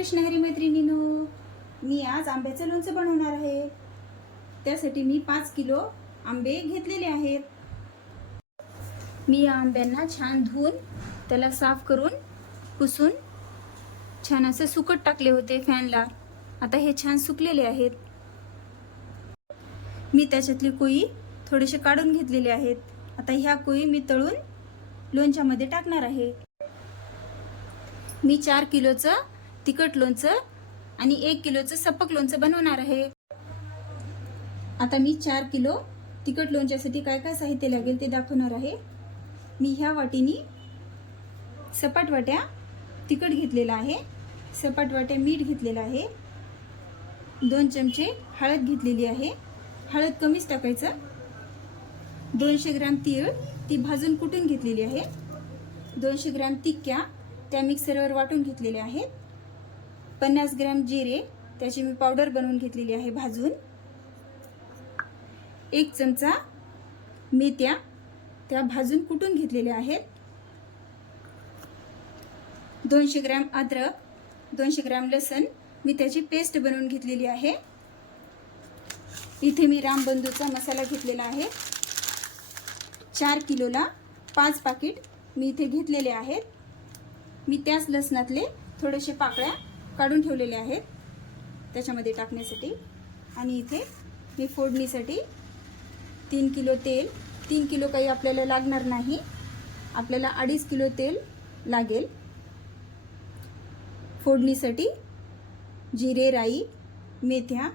कृष्ण हरी मैत्रिणींनो, मी आज आंब्याचं लोणचं बनवणार आहे। त्यासाठी मी 5 किलो आंबे घेतलेले आहेत। मी या आंब्यांना छान धुवून त्याला साफ करून पुसून छान असे सुकट टाकले होते फॅनला। आता हे छान सुकलेले आहेत। मी त्याच्यातली कोई थोडेसे काढून घेतलेले आहेत। आता ह्या कोई मी तळून लोणच्यामध्ये टाकणार आहे। मी 4 किलोचं तिखट लोणचं आणि 1 किलोचं सपक लोणचं बनवणार आहे। आता मी 4 किलो तिखट लोणच्यासाठी काय काय साहित्य लागेल ते दाखवणार आहे। मी ह्या वाटीनी सपाट वाट्या तिखट घेतलेला आहे, सपाट वाट्या मीठ घेतलेला आहे, 2 चमचे हळद घेतलेली आहे, हळद कमीच टाकायचं, 200 ग्रॅम तीळ ती भाजून कुटून घेतलेली आहे, 200 ग्रॅम तिक्या त्या मिक्सरवर वाटून घेतलेल्या आहेत, 50 ग्रॅम जिरे त्याची मी पावडर बनवून घेतलेली आहे भाजून, 1 चमचा मेथ्या त्या भाजून कुटून घेतलेल्या आहेत, 200 ग्रॅम अद्रक, 200 ग्रॅम लसण मी त्याची पेस्ट बनवून घेतलेली आहे। इथे मी रामबंधूचा मसाला घेतलेला आहे। 4 किलोला 5 पाकिट मी इथे घेतलेले आहेत। मी त्याच लसणातले थोडेसे पाकळ्या काढून ठेवलेले आहेत त्याच्यामध्ये टाकण्यासाठी। आणि इथे मी फोडणीसाठी 3 किलो तेल, 3 किलो काही आपल्याला लागणार नाही, आपल्याला 2.5 किलो तेल लागेल। फोडणीसाठी जिरे, राई, मेथ्या,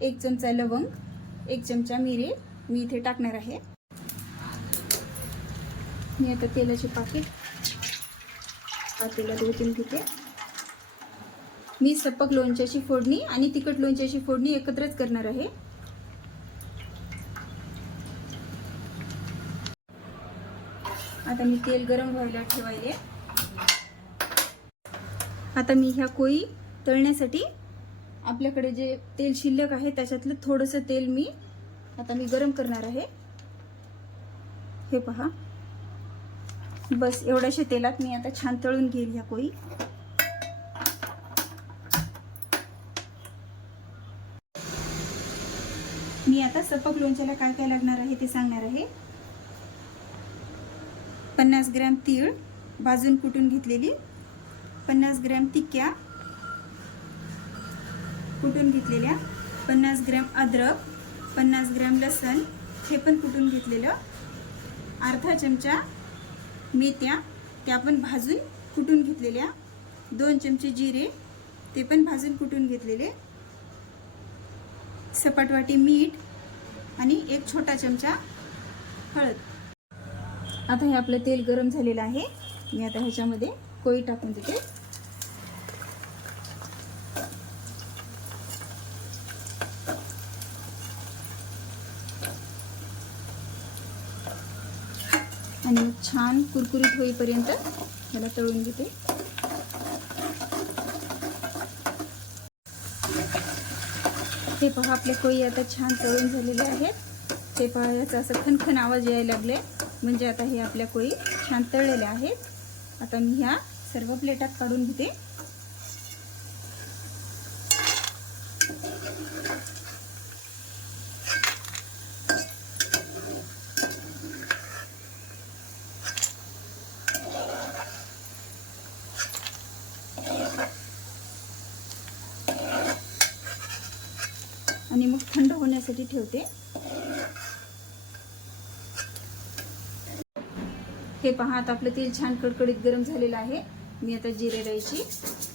1 चमचा लवंग, 1 चमचा मिरे मी इथे टाकणार आहे। मी आता तेलाचे पाकिट तेलात ओतून घेते। मी सपक लोणच्याची फोडणी आणि तिखट लोणच्याची फोडणी एकत्रच करणार आहे। आता मी तेल गरम व्हायला ठेवायले। आता मी ह्या कोई तळण्यासाठी आपल्याकडे जे तेल शिल्लक आहे त्याच्यातलं थोडंसं तेल मी आता गरम करणार आहे। हे पहा, बस एवढ्याशा तेलात मी आता छान तळून घेईल ह्या कोई। मी आता सपक लोणच्याला काय काय लागणार आहे ते सांगणार आहे। 50 ग्रॅम तीळ भाजून कुटून घेतलेली, 50 ग्रॅम तिक्या कुटून घेतलेल्या, 50 ग्रॅम अद्रक, 50 ग्रॅम लसण हे पण कुटून घेतलेलं, अर्धा चमचा मेथ्या त्या पण भाजून कुटून घेतलेल्या, 2 चमचे जिरे ते पण भाजून कुटून घेतलेले, सपाट वाटी मीठ आणि 1 छोटा चमचा हळद। आता हे आपलं तेल गरम झालेलं आहे। मी आता ह्याच्यामध्ये कोई टाकून देते। आणि छान कुरकुरीत होईपर्यंत याला तळून घेते। हे पहा, आपले कोई आता छान तळून झालेले आहेत। ते पहा, याचा असं खनखन आवाज यायला लागले म्हणजे आता हे आपल्या कोई छान तळलेल्या आहेत। आता मी ह्या सर्व प्लेटात काढून घेते। आणि मग थंड होण्यासाठी ठेवते। हे पहा, आता आपलं तेल छान कडकडीत गरम झालेलं आहे। मी आता जिरे राईची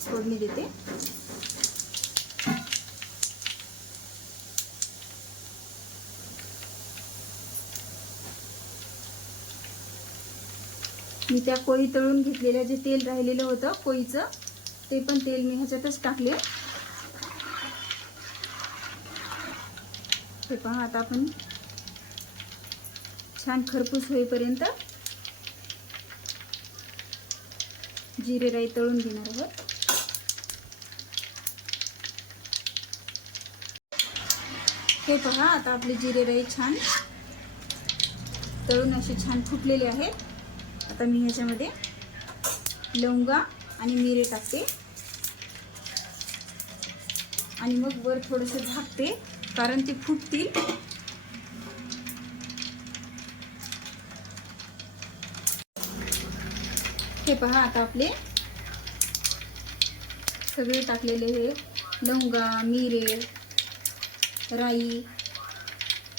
फोडणी देते। मी त्या कोई तळून घेतलेल्या जे तेल राहिलेलं होतं कोईचं ते पण तेल मी ह्याच्यातच टाकले। हे पहा, आता आपण छान खरपूस होईपर्यंत जिरे राई तळून घेणार आहोत। हे पहा, आता आपले जिरे राई छान तळून असे छान फुटलेले आहेत। आता मी ह्याच्यामध्ये लवंगा आणि मिरे टाकते। आणि मग वर थोडंसं झाकते, कारण ते फुटतील. हे पहा, आता आपले सगळे टाकलेले हे लवंगा, मिरे, राई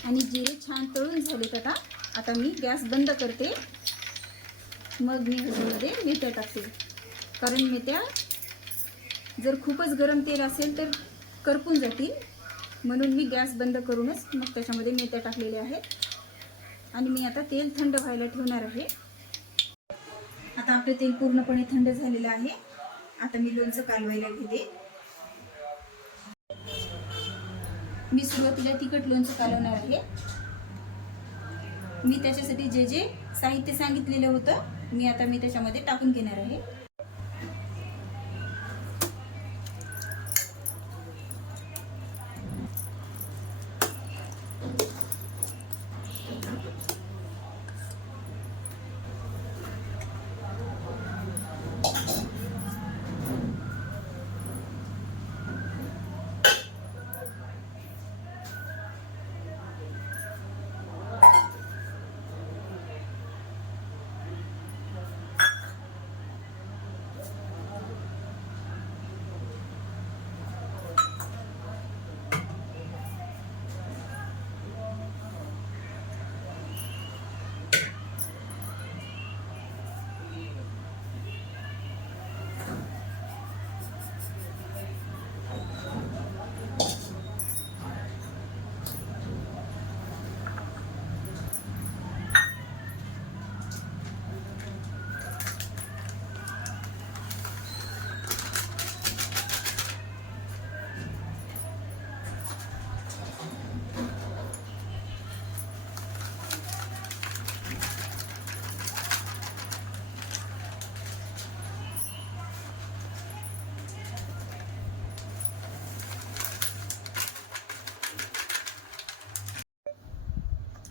आणि जिरे छान तळून झालेत. आता मी गॅस बंद करते. मग मी ह्याच्यामध्ये मेथ्या टाकते, कारण मेथ्या जर खूपच गरम तेल असेल तर करपून जातील. म्हणून मी गॅस बंद करूनच मग त्याच्यामध्ये मेथ्या टाकलेल्या आहेत. आणि मी आता तेल थंड व्हायला ठेवणार आहे. आता आपले तेल पूर्णपणे थंड झालेलं आहे. आता मी लोणचं कालवायला घेते. मी सुरुवातीला तिखट लोणचं कालवणार आहे. मी त्याच्यासाठी जे जे साहित्य सांगितलेलं होतं मी त्याच्यामध्ये टाकून घेणार आहे.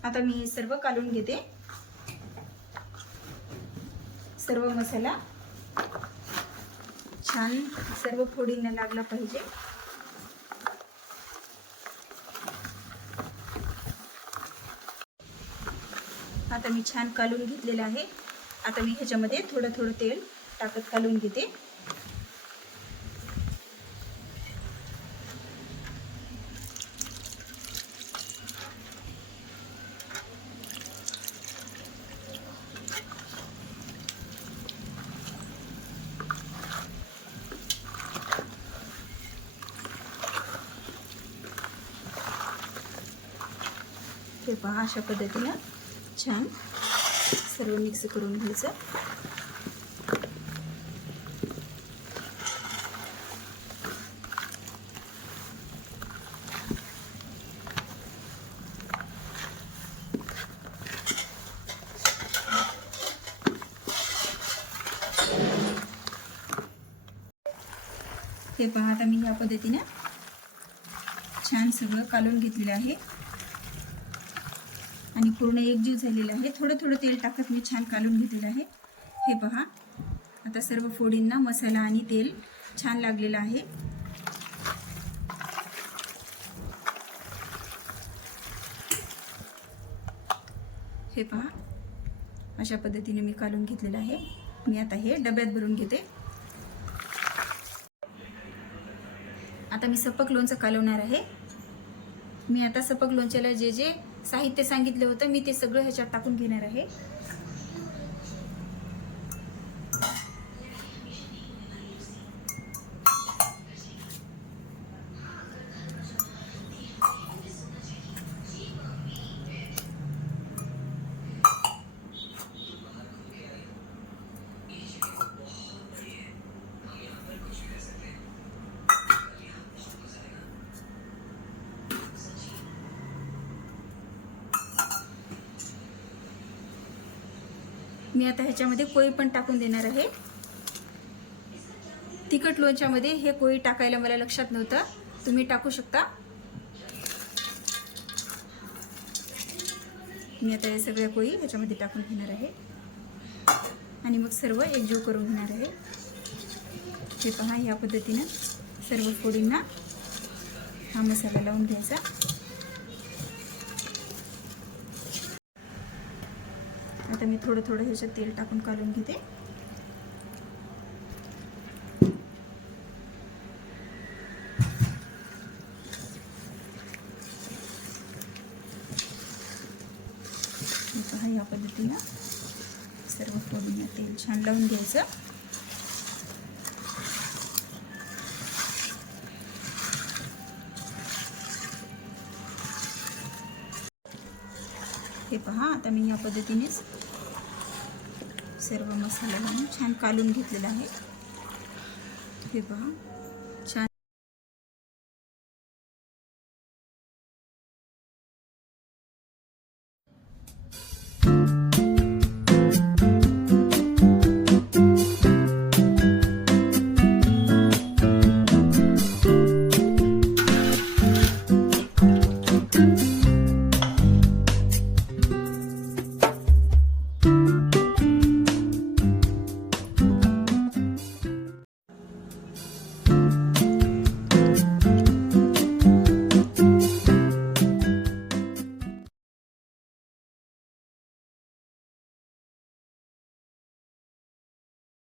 आता मी सर्व काढून घेते. सर्व मसाला छान सर्व फोडींना लागला पाहिजे. आता मी छान कालून घेतलेलं आहे. आता मी ह्याच्यामध्ये थोडं थोडं तेल टाकत कालून घेते. हे पहा, अशा पद्धतीनं छान सर्व मिक्स करून घ्यायचं. हे पहा, आता मी या पद्धतीने छान सगळं कालून घेतलेलं आहे आणि पूर्ण एकजीव झालेला आहे. थोडं थोडं तेल टाकत मी छान कालून घेतलेलं आहे. हे पहा, आता सर्व फोडींना मसाला आणि तेल छान लागलेलं आहे. हे पहा, अशा पद्धतीने मी कालून घेतलेलं आहे. मी आता हे डब्यात भरून घेते. आता मी सपक लोणचं कालवणार आहे. मी आता सपक लोणच्याला जे जे साहित्य सांगितलं होतं मी ते सगळं ह्याच्यात टाकून घेणार आहे. मी आता ह्याच्यामध्ये कोळी पण टाकून देणार आहे. तिखट लोणच्यामध्ये हे कोळी टाकायला मला लक्षात नव्हतं, तुम्ही टाकू शकता. मी आता हे सगळ्या कोळी ह्याच्यामध्ये टाकून घेणार आहे आणि मग सर्व एकजीव करून घेणार आहे. हे पहा, या पद्धतीने सर्व फोडींना हा मसाला लावून घ्यायचा. आता मी थोडं थोडं ह्याच्यात तेल टाकून कालून घेते. पहा या पद्धतीनं सर्व फोडून तेल छान लावून घ्यायचं. हे पहा आता मी या पद्धतीनेच सर्व मसाला लावून छान कालून घेतलेला आहे. हे पहा